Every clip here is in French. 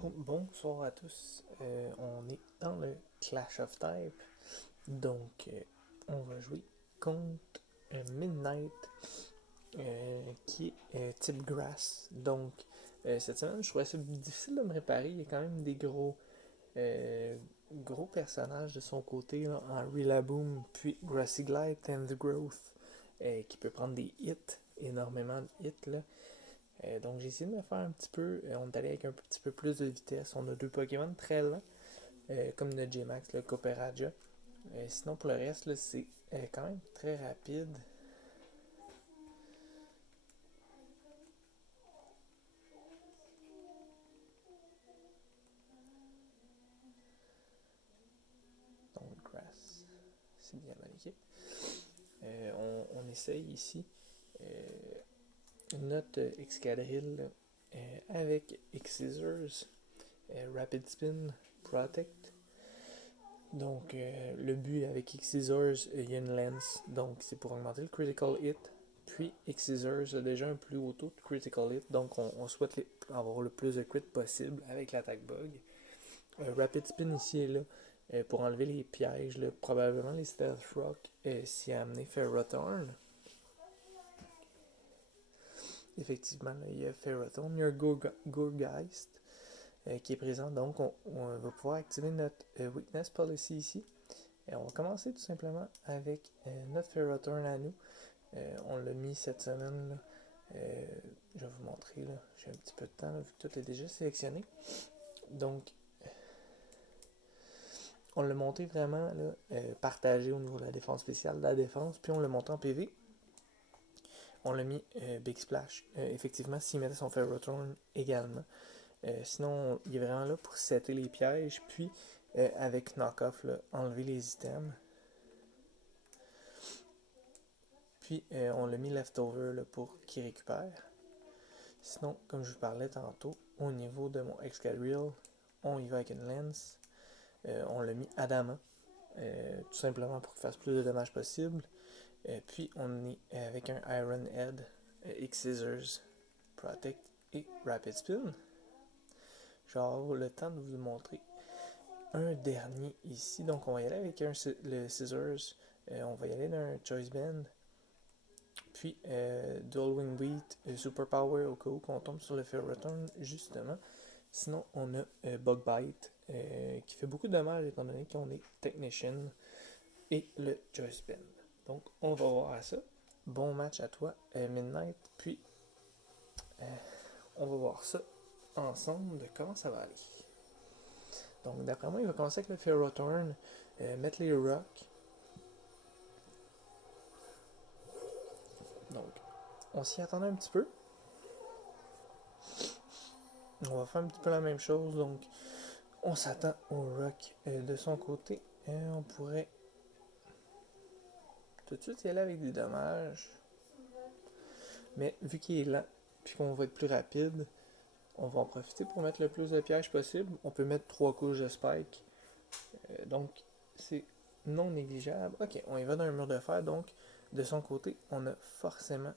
Oh, bonsoir à tous. On est dans le Clash of Type. Donc, on va jouer contre Midnight, qui est type Grass. Donc, cette semaine, je trouvais ça difficile de me réparer. Il y a quand même des euh, gros personnages de son côté, là, en Rillaboom, puis Grassy Glide and the Growth, qui peut prendre des hits, énormément de hits, là. Donc j'ai essayé de me faire un petit peu. On est allé avec un petit peu plus de vitesse. On a deux Pokémon très lents, comme notre J-Max, le Copperajah. Sinon, pour le reste, là, c'est quand même très rapide. Donc, Grass, c'est bien maniqué. On essaye ici notre Excadrill avec X-Scissors, Rapid Spin, Protect. Donc, le but avec X-Scissors, il y a une lens. Donc, c'est pour augmenter le critical hit. Puis, X-Scissors a déjà un plus haut taux de critical hit. Donc, on souhaite avoir le plus de crit possible avec l'attaque bug. Rapid Spin ici et là pour enlever les pièges. Là, probablement les Stealth Rock s'y a amené Ferrothorn. Effectivement, là, il y a Ferrothorn, il y a un Gourgeist qui est présent. Donc, on va pouvoir activer notre Weakness Policy ici. Et on va commencer tout simplement avec notre Ferrothorn à nous. On l'a mis cette semaine. Là. Euh, je vais vous montrer. Là. J'ai un petit peu de temps là, vu que tout est déjà sélectionné. Donc, on l'a monté vraiment là, partagé au niveau de la défense spéciale, de la défense, puis on l'a monté en PV. On l'a mis Big Splash. Effectivement, s'il mettait son Ferrothorn également. Sinon, il est vraiment là pour setter les pièges, puis avec Knockoff, là, enlever les items. Puis on l'a mis Leftover là, pour qu'il récupère. Sinon, comme je vous parlais tantôt, au niveau de mon Excadrill, on y va avec une lens. On l'a mis Adamant, tout simplement pour qu'il fasse plus de dommages possible. Puis on est avec un Iron Head, X-Scissors, Protect et Rapid Spin. Je vais avoir le temps de vous montrer un dernier ici. Donc on va y aller avec le Scissors. On va y aller d'un Choice Band. Puis Dual Wing Beat, Super Power au cas où qu'on tombe sur le Ferrothorn justement. Sinon on a Bug Bite qui fait beaucoup de dommages étant donné qu'on est Technician et le Choice Band. Donc on va voir ça. Bon match à toi, Midnight. Puis euh, on va voir ça ensemble de comment ça va aller. Donc d'après moi, il va commencer avec le Ferrothorn, mettre les rocks. Donc on s'y attendait un petit peu. On va faire un petit peu la même chose. Donc on s'attend au rock de son côté. On pourrait tout de suite y aller avec des dommages. Mais vu qu'il est lent, puis qu'on va être plus rapide, on va en profiter pour mettre le plus de pièges possible. On peut mettre 3 couches de spike. Donc c'est non négligeable. Ok, on y va dans un mur de fer. Donc de son côté, on a forcément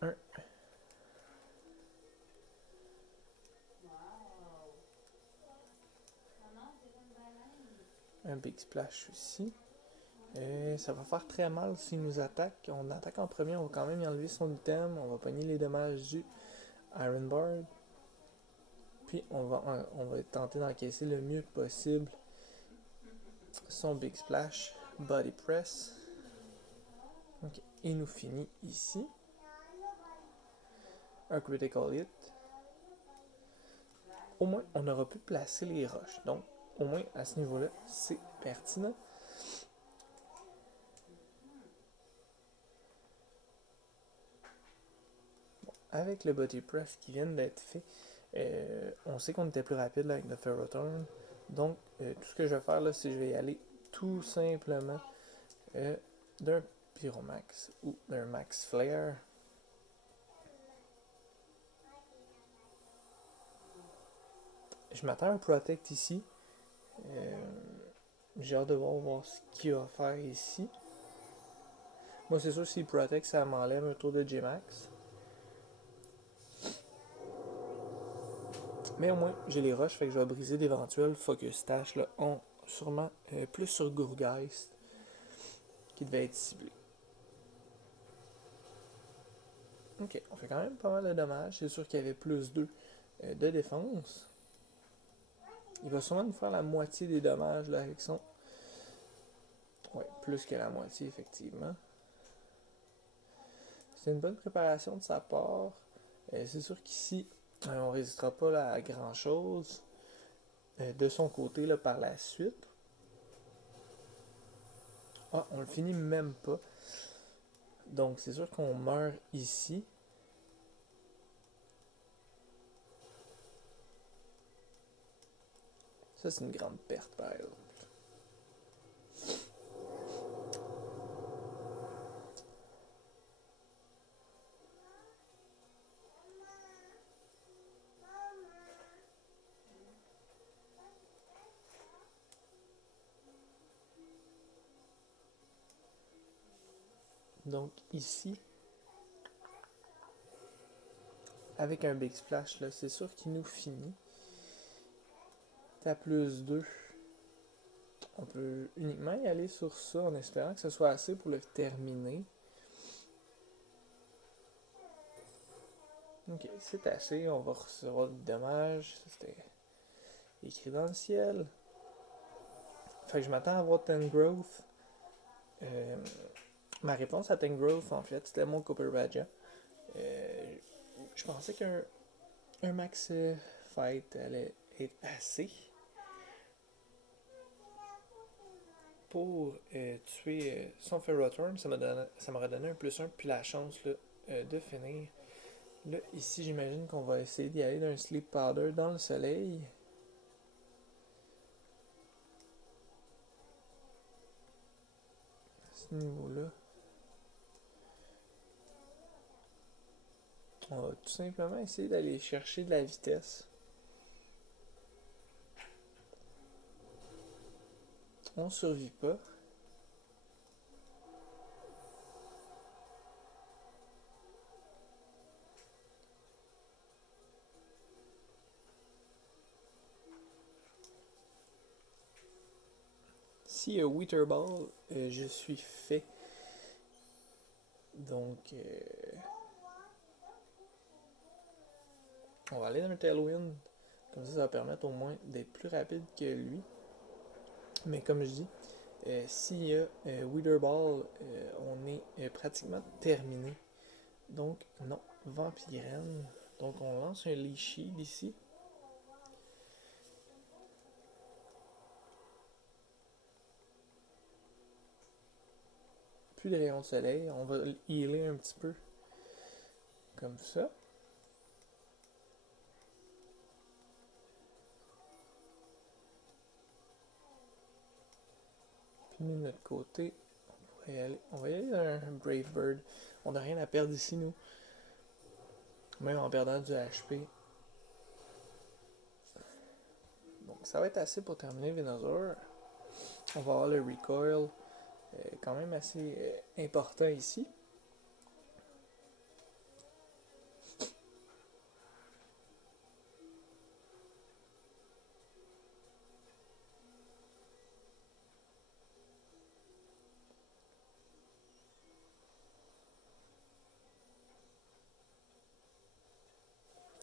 un, un Big Splash aussi. Ça va faire très mal s'il nous attaque. On attaque en premier, on va quand même y enlever son item. On va pogner les dommages du Iron Bard. Puis on va tenter d'encaisser le mieux possible son Big Splash, Body Press. Ok, il nous finit ici. Un Critical Hit. Au moins, on aura pu placer les roches. Donc, au moins, à ce niveau-là, c'est pertinent. Bon, avec le Body Press qui vient d'être fait, on sait qu'on était plus rapide là, avec notre Ferrothorn. Donc, tout ce que je vais faire, là, c'est que je vais y aller tout simplement euh, d'un Pyromax ou d'un Max Flare. Je m'attends à un Protect ici. Euh, J'ai hâte de voir ce qu'il va faire ici. Moi, c'est sûr, s'il Protect, ça m'enlève un tour de J-Max. Mais au moins, j'ai les roches, fait que je vais briser d'éventuels focus tâches là, ont sûrement plus sur Gourgeist qui devait être ciblé. Ok, on fait quand même pas mal de dommages. C'est sûr qu'il y avait plus 2 de défense. Il va sûrement nous faire la moitié des dommages là avec son. Ouais, plus que la moitié effectivement. C'est une bonne préparation de sa part. C'est sûr qu'ici, on ne résistera pas là, à grand chose. De son côté là, par la suite. Ah, on le finit même pas. Donc c'est sûr qu'on meurt ici. Ça, c'est une grande perte, par exemple. Donc ici, avec un Big Splash, là, c'est sûr qu'il nous finit. T'as plus 2. On peut uniquement y aller sur ça en espérant que ce soit assez pour le terminer. Ok, c'est assez. On va recevoir du dommage. C'était écrit dans le ciel. Fait que je m'attends à avoir Tangrowth. Euh, Ma réponse à Tangrowth, en fait, c'était mon Copper Raja. Je pensais qu'un max fight allait être assez pour tuer son Ferrothorn. Ça m'aurait donné un plus 1 puis la chance là, de finir. Là, ici, j'imagine qu'on va essayer d'y aller d'un Sleep Powder dans le soleil. À ce niveau-là. On va tout simplement essayer d'aller chercher de la vitesse. On survit pas. Si Wither Ball, je suis fait. Donc, on va aller dans un Tailwind. Comme ça va permettre au moins d'être plus rapide que lui. Mais comme je dis, s'il y a Wither Ball, on est pratiquement terminé. Donc, non, Vampirène. Donc, on lance un Leasheed ici. Plus de rayons de soleil. On va healer un petit peu. Comme ça. Puis nous, de notre côté, on va y aller dans un Brave Bird. On n'a rien à perdre ici, nous. Même en perdant du HP. Donc ça va être assez pour terminer Venusaur. On va avoir le recoil. Quand même assez important ici.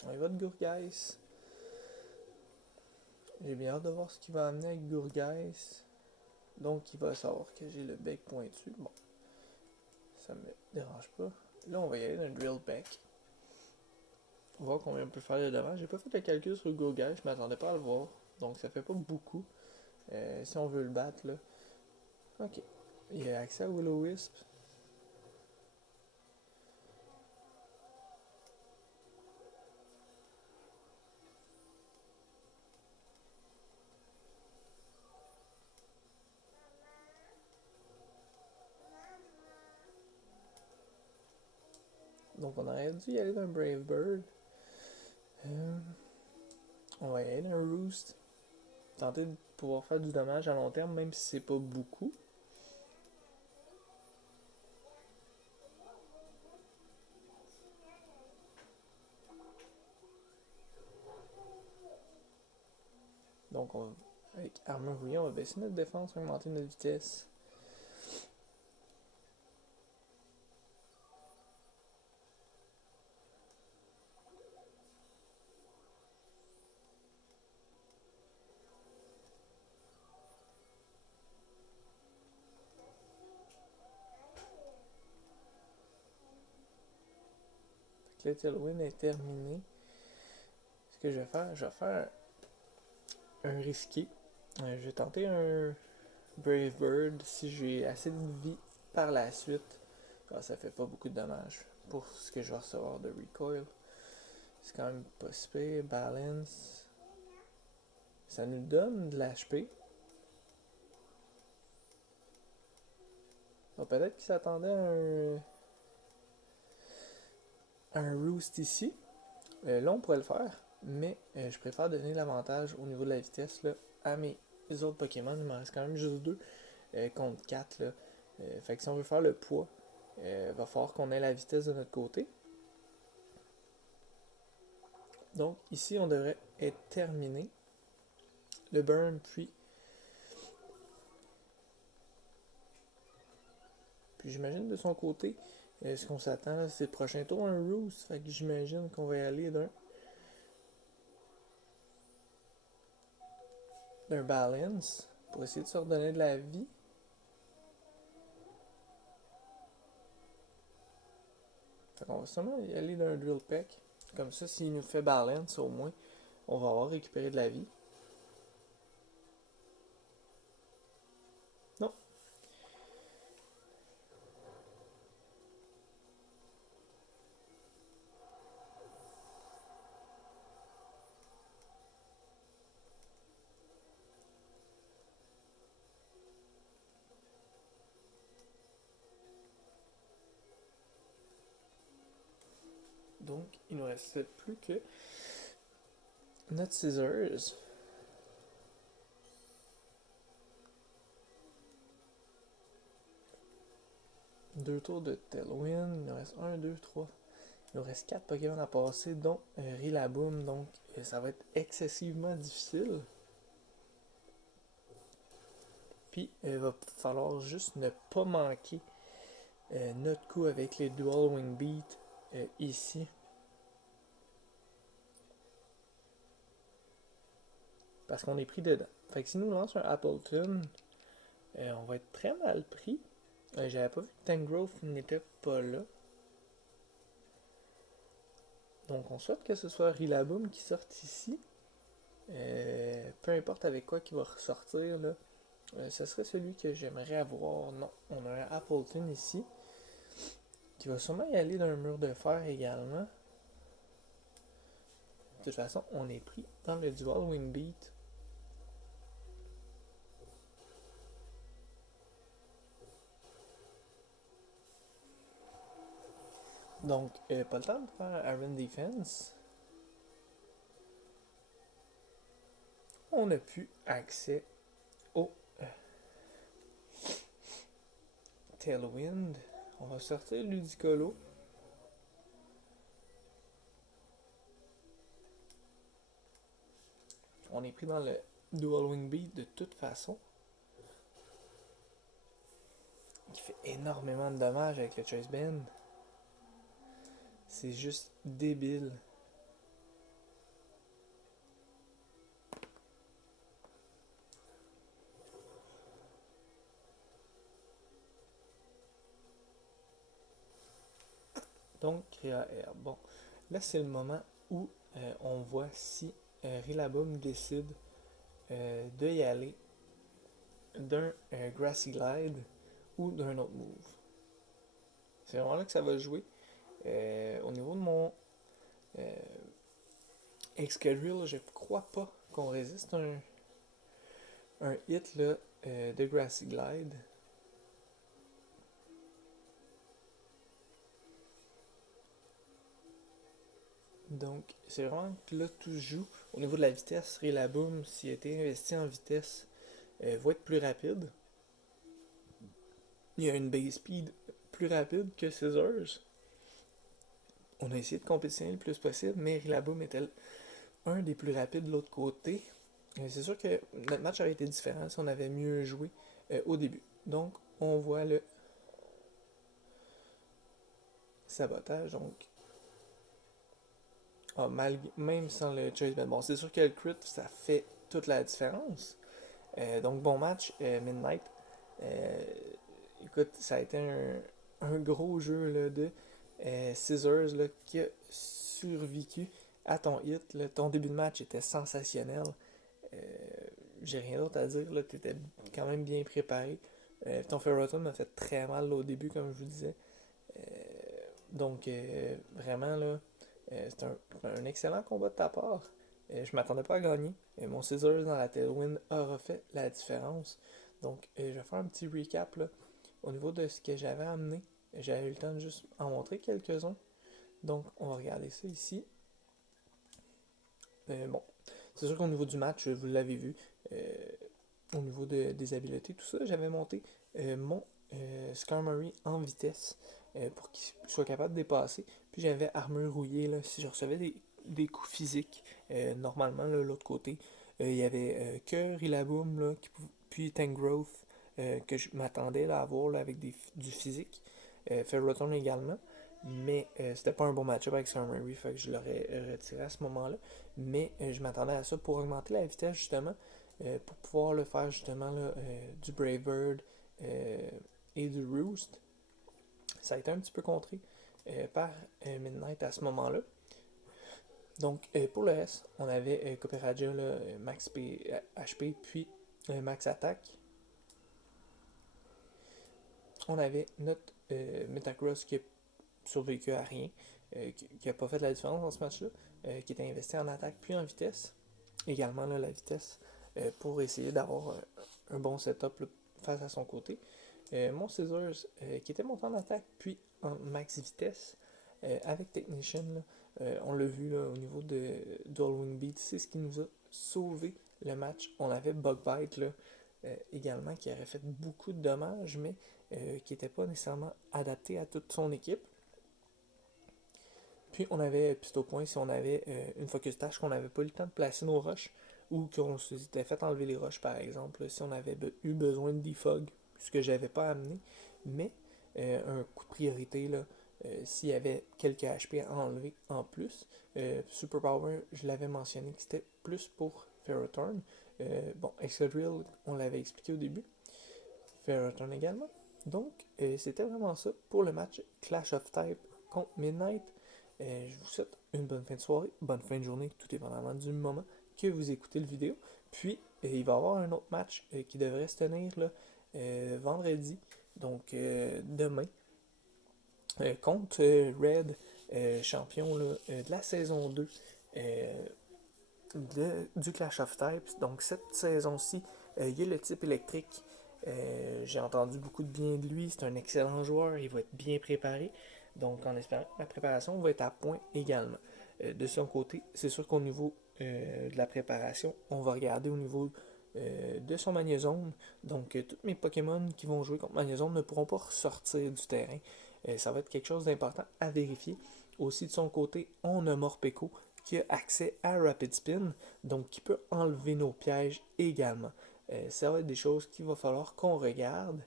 On y va de Gourgeist. J'ai bien hâte de voir ce qu'il va amener avec Gourgeist. Donc il va savoir que j'ai le bec pointu. Bon, ça me dérange pas. Là on va y aller d'un Drill Peck. On va voir combien on peut faire de dommages. J'ai pas fait le calcul sur Gourgeist, je m'attendais pas à le voir. Donc ça fait pas beaucoup. Si on veut le battre là. Ok. Il y a accès à Will-O-Wisp. Donc on aurait dû y aller d'un Brave Bird. On va y aller d'un Roost. Tenter de pouvoir faire du dommage à long terme, même si c'est pas beaucoup. Donc, avec armure rouillée, on va baisser notre défense, augmenter notre vitesse. Le Tailwind est terminé. Ce que je vais faire un risqué. Je vais tenter un Brave Bird si j'ai assez de vie par la suite. Car ça fait pas beaucoup de dommages pour ce que je vais recevoir de recoil. C'est quand même pas si pire. Balance. Ça nous donne de l'HP. Peut-être qu'il s'attendait à un Roost ici. Là, on pourrait le faire. Mais je préfère donner l'avantage au niveau de la vitesse là, à mes autres Pokémon. Il m'en reste quand même juste 2 contre 4. Là. Fait que si on veut faire le poids, il va falloir qu'on ait la vitesse de notre côté. Donc ici, on devrait être terminé. Le burn, puis j'imagine de son côté, ce qu'on s'attend, c'est le prochain tour, un Roost. Fait que j'imagine qu'on va y aller d'un balance pour essayer de se redonner de la vie. Fait qu'on va sûrement y aller d'un Drill Peck. Comme ça, s'il nous fait balance, au moins, on va avoir récupéré de la vie. Non. Donc, il nous reste plus que notre Scissors. Deux tours de Tailwind. Il nous reste 1, 2, 3. Il nous reste 4 Pokémon à passer, dont Rillaboom. Donc, ça va être excessivement difficile. Puis, il va falloir juste ne pas manquer notre coup avec les Dual Wing Beat ici. Parce qu'on est pris dedans. Fait que si nous lance un Appleton, on va être très mal pris. J'avais pas vu que Tangrowth n'était pas là. Donc on souhaite que ce soit Rillaboom qui sorte ici. Peu importe avec quoi qui va ressortir là. Ce serait celui que j'aimerais avoir. Non, on a un Appleton ici. Qui va sûrement y aller d'un mur de fer également. De toute façon, on est pris dans le Dual Wing Beat. Donc, pas le temps de faire Iron Defense. On n'a plus accès au Tailwind. On va sortir Ludicolo. On est pris dans le Dual Wing Beat de toute façon. Qui fait énormément de dommages avec le Choice Band. C'est juste débile. Donc, Créa Air. Bon, là c'est le moment où on voit si Rillaboom décide de y aller d'un Grassy Glide ou d'un autre move. C'est vraiment là que ça va jouer. Au niveau de mon Excadrill, je crois pas qu'on résiste un hit là, de Grassy Glide. Donc, c'est vraiment que là, tout se joue. Au niveau de la vitesse, Rillaboom, s'il a été investi en vitesse, va être plus rapide. Il y a une base speed plus rapide que Scissors. On a essayé de compétitionner le plus possible, mais Rillaboom était un des plus rapides de l'autre côté. C'est sûr que notre match aurait été différent si on avait mieux joué au début. Donc, on voit le sabotage. Donc, même sans le chase band. Bon, c'est sûr que le crit, ça fait toute la différence. Donc, bon match, Midnight. Euh, Écoute, ça a été un gros jeu là, de Scissors là, qui a survécu à ton hit. Là. Ton début de match était sensationnel. Euh, J'ai rien d'autre à dire. Tu étais quand même bien préparé. Ton Ferroton m'a fait très mal là, au début, comme je vous disais. Euh, donc, vraiment, là, c'est un excellent combat de ta part. Je m'attendais pas à gagner. Mon Scissors dans la Tailwind aura fait la différence. Donc, je vais faire un petit recap là, au niveau de ce que j'avais amené. J'avais eu le temps de juste en montrer quelques-uns. Donc, on va regarder ça ici. Bon, c'est sûr qu'au niveau du match, vous l'avez vu, au niveau des habiletés, tout ça, j'avais monté mon Skarmory en vitesse pour qu'il soit capable de dépasser. Puis j'avais armure rouillée, là, si je recevais des coups physiques, normalement, de l'autre côté, il y avait que Rillaboom, là, puis Tangrowth, que je m'attendais là, à avoir là, avec du physique. Ferroton également. Mais c'était pas un bon match-up avec Skarmory, fait que je l'aurais retiré à ce moment-là. Mais je m'attendais à ça pour augmenter la vitesse, justement, pour pouvoir le faire justement là, du Brave Bird et du Roost. Ça a été un petit peu contré par Midnight à ce moment-là. Donc pour le S, on avait Copperajah, Max HP, puis Max Attack. On avait notre Metagross qui a survécu à rien, qui n'a pas fait la différence dans ce match-là, qui était investi en attaque puis en vitesse. Également là, la vitesse pour essayer d'avoir un bon setup là, face à son côté. Mon Scissors qui était monté en attaque puis en max vitesse avec Technician. Là, on l'a vu là, au niveau de Dual Wing Beat, c'est ce qui nous a sauvé le match. On avait Bugbite là, également qui aurait fait beaucoup de dommages, mais qui n'était pas nécessairement adapté à toute son équipe. Puis on avait Pisto Point si on avait une focus tâche qu'on n'avait pas eu le temps de placer nos rushs ou qu'on s'était fait enlever les rushs par exemple, si on avait eu besoin de defog, ce que j'avais pas amené, mais un coup de priorité là, s'il y avait quelques HP à enlever en plus. Super Power, je l'avais mentionné que c'était plus pour Ferroturn. Bon, Excadrill, on l'avait expliqué au début. Ferroturn également. Donc, c'était vraiment ça pour le match Clash of Type contre Midnight. Je vous souhaite une bonne fin de soirée, bonne fin de journée, tout dépendamment du moment que vous écoutez le vidéo. Puis, il va y avoir un autre match qui devrait se tenir là, vendredi, donc demain, contre Red, champion là, de la saison 2 du Clash of Types. Donc cette saison-ci, il y a le type électrique. J'ai entendu beaucoup de bien de lui. C'est un excellent joueur. Il va être bien préparé. Donc en espérant que la préparation va être à point également. De son côté, c'est sûr qu'au niveau de la préparation, on va regarder au niveau de son Magnezone. Donc tous mes Pokémon qui vont jouer contre Magnezone ne pourront pas ressortir du terrain. Ça va être quelque chose d'important à vérifier. Aussi de son côté, on a Morpeko qui a accès à Rapid Spin, donc qui peut enlever nos pièges également. Ça va être des choses qu'il va falloir qu'on regarde.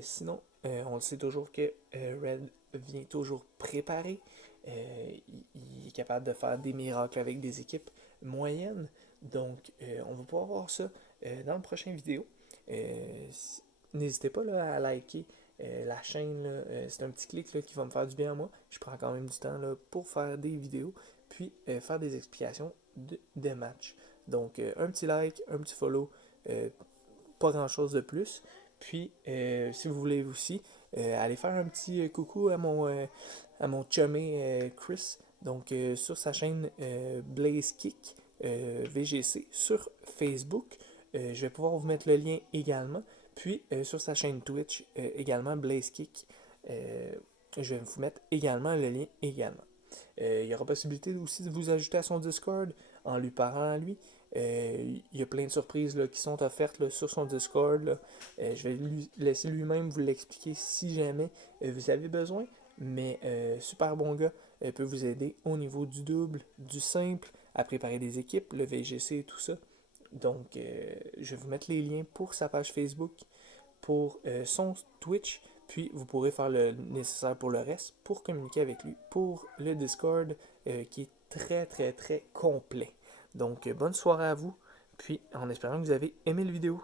Sinon, on le sait toujours que Red vient toujours préparé. Il est capable de faire des miracles avec des équipes moyennes. Donc, on va pouvoir voir ça dans la prochaine vidéo. N'hésitez pas là, à liker la chaîne. C'est un petit clic là, qui va me faire du bien à moi. Je prends quand même du temps là, pour faire des vidéos, puis faire des explications de matchs. Donc, un petit like, un petit follow, pas grand chose de plus. Puis, si vous voulez aussi, allez faire un petit coucou à mon chumé Chris, donc sur sa chaîne Blaze Kick VGC sur Facebook. Je vais pouvoir vous mettre le lien également. Puis, sur sa chaîne Twitch également, Blaze Kick. Je vais vous mettre également le lien également. Il y aura possibilité aussi de vous ajouter à son Discord en lui parlant à lui. Il y a plein de surprises là, qui sont offertes là, sur son Discord. Là. Je vais lui laisser lui-même vous l'expliquer si jamais vous avez besoin. Mais super bon gars, peut vous aider au niveau du double, du simple, à préparer des équipes, le VGC et tout ça. Donc, je vais vous mettre les liens pour sa page Facebook, pour son Twitch, puis vous pourrez faire le nécessaire pour le reste, pour communiquer avec lui, pour le Discord, qui est très très très complet. Donc, bonne soirée à vous, puis en espérant que vous avez aimé le vidéo.